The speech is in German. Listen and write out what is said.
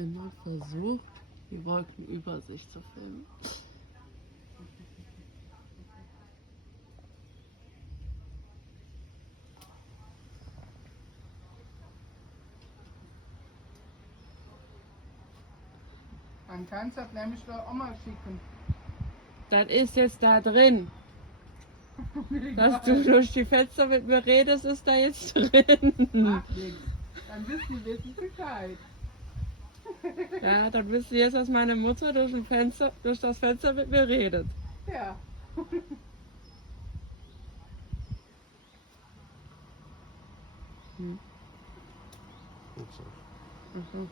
einmal versucht, die Wolken über sich zu filmen. Dann kannst du das nämlich doch auch mal schicken. Das ist jetzt da drin. Dass du durch die Fenster mit mir redest, ist da jetzt drin. Macht nichts. Dann wissen wir Bescheid. Ja, dann wisst ihr jetzt, dass meine Mutter durch das Fenster mit mir redet. Ja. Hm. Ups. Aha.